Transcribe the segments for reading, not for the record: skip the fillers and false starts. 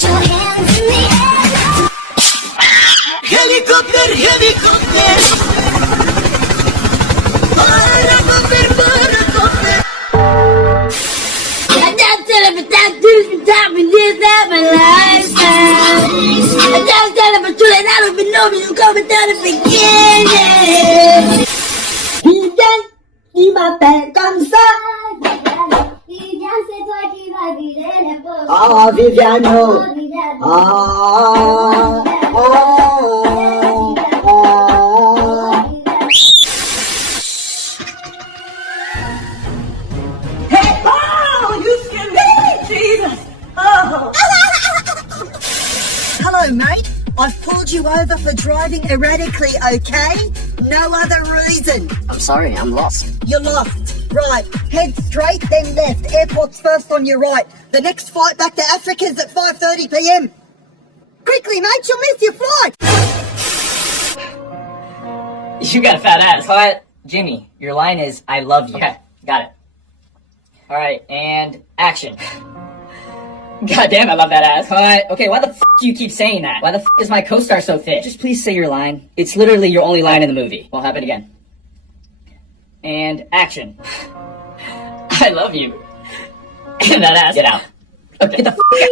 your hands in the air now. Helicopter, helicopter. Helicopter, helicopter. I just tell him that dude's been talking this out my lifetime. I just tell him I don't even know if you coming down the beginning. Vivian, qui m'appelle comme ça. Vivian, c'est toi qui vas vider les pauvres. Ah, Viviano. Hello, mate. I've pulled you over for driving erratically, okay? No other reason. I'm sorry, I'm lost. You're lost. Right. Head straight, then left. Airport's first on your right. The next flight back to Africa's at 5:30 p.m. Quickly, mate, you'll miss your flight. You got a fat ass. Alright, Jimmy, your line is, I love you. Okay, got it. Alright, and action. God damn, I love that ass. Alright, okay, why the f*** do you keep saying that? Why the f*** is my co-star so fit? Just please say your line. It's literally your only line in the movie. Won't happen again. And action. I love you. And that ass. Get out. Okay, get the f*** out.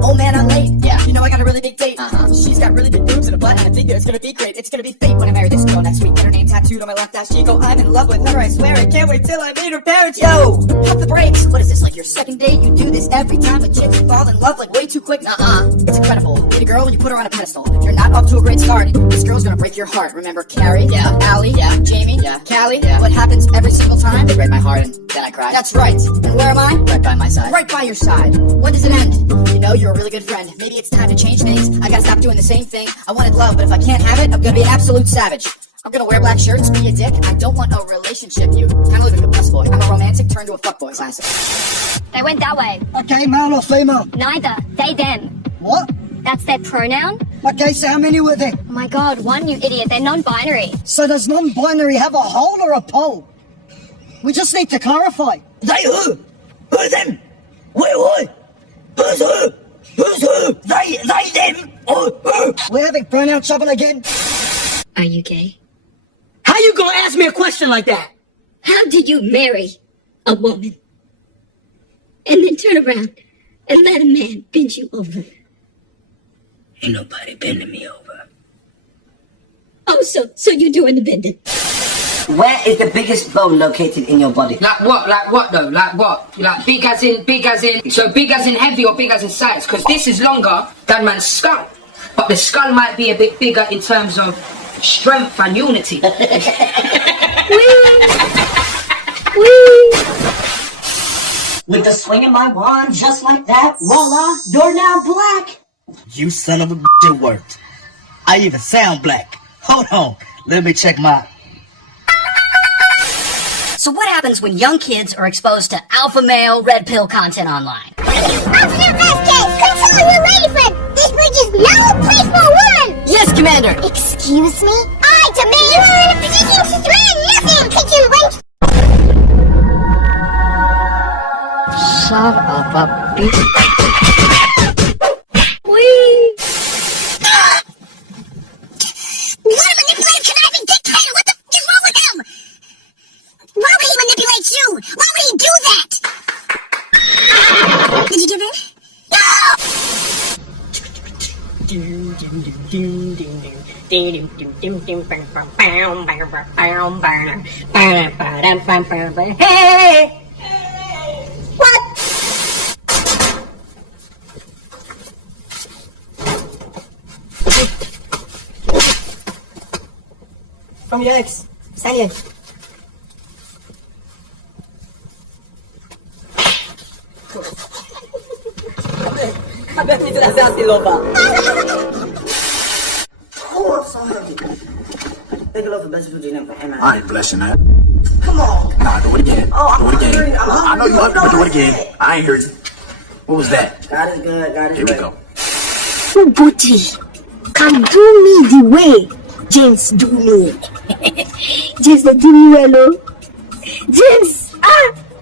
Oh man, I'm late. Yeah. You know I got a really big date. She's got really big boobs and a butt, and I think it's gonna be great. It's gonna be fate when I marry this girl next week. Get her name tattooed on my left ass cheek. Oh, I'm in love with her, I swear. I can't wait till I meet her parents. Yo, pump the brakes. What is this, like your second date? You do this every time with chicks. You fall in love like way too quick. It's incredible. Meet a girl and you put her on a pedestal. You're not off to a great start. This girl's gonna break your heart. Remember Carrie? Yeah. Allie? Yeah. Jamie? Yeah. Callie? Yeah. What happens every single time? They break my heart and then I cry. That's right. And where am I? Right by my side. Right by your side. When does it end? You know, you're a really good friend. Maybe it's time to change things. I gotta stop doing the same thing. I wanted love, but if I can't have it, I'm gonna be an absolute savage. I'm gonna wear black shirts, be a dick. I don't want a relationship, you. Kinda live like a busboy. I'm a romantic turned to a fuckboy. Classic. They went that way. Okay, male or female? Neither. They, them. What? That's their pronoun? Okay, so how many were there? Oh my god, one, you idiot. They're non-binary. So does non-binary have a hole or a pole? We just need to clarify. They who? Who them? Wait. Who's who? Who's who? They, them, or who? We're having pronoun trouble again. Are you gay? How you gonna ask me a question like that? How do you marry a woman and then turn around and let a man bend you over? Ain't nobody bending me over. Oh, so you're doing the bending. Where is the biggest bone located in your body? Like what? Like what though? Like what? Like big as in, so big as in heavy or big as in size? Because this is longer than man's skull. But the skull might be a bit bigger in terms of strength and unity. With the swing of my wand, just like that, voila, you're now black. You son of a bitch, it worked. I even sound black. Hold on, let me check my... So what happens when young kids are exposed to alpha male red pill content online? Officer Vasquez, control your lady friend. This bridge is no place for a woman. Yes, Commander! Excuse me? I demand you are in a position to threaten nothing, kitchen wench. Son of a bitch. What a manipulative, conniving dictator! What the f*** is wrong with him? Why would he manipulate you? Why would he do that? Did you give in? Hey! What? From your ex. Stand here. Habang dito na sa Loba. Oh, sorry. Take a look for best Virginia for Emma. I ain't blessing that. Come on. Nah, do it again. Oh, I'm do it again. hungry. I'm I know you hungry. hungry, but do it again. I ain't heard you. What was that? God is good. God is Here we good. go. Booty, come do me the way James do me. James they do me well, oh. James,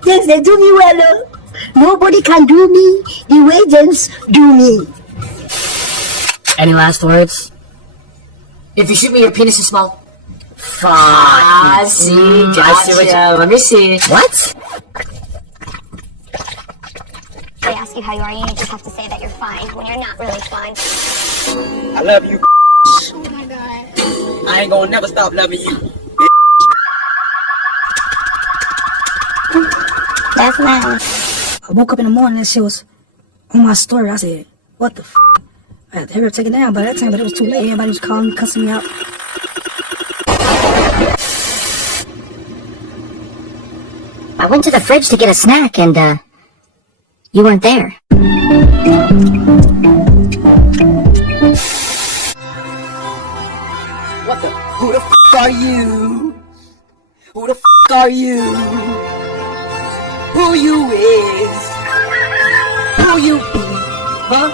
James they do me well, oh. Nobody can do me the way James do me. Any last words? If you shoot me, your penis is small. Fuck. I see, gotcha. Let me see. What? They ask you how you are, you just have to say that you're fine when you're not really fine. I love you. Oh my god. I ain't gonna never stop loving you. That's nice. I woke up in the morning, that shit was on my story. I said, what the f? I had to hurry up, take it down by that time, but it was too late. Everybody was calling me, cussing me out. I went to the fridge to get a snack and, you weren't there. What the? Who the f are you? Who the f are you? Who you is? Who you be? Huh?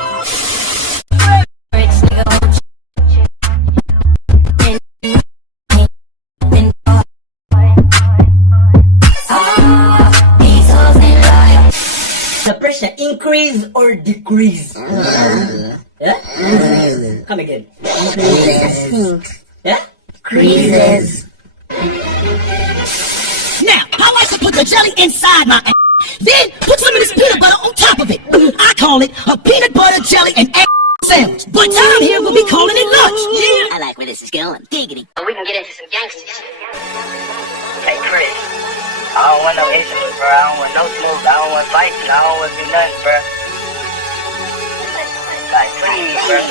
The pressure increase or decrease? Yeah? Come again. Yeah? Creases. Now, I like to put the jelly inside my ass. Then put some of this peanut butter on top of it. I call it a peanut butter jelly and ass sandwich. But Tom here will be calling it lunch. Yeah. I like where this is going. Giggity. We can get into some gangster shit. Hey Chris, I don't want no issues, bro. I don't want no smoke. I don't want fights. I don't want to do nothing, bro. Like, please, bro.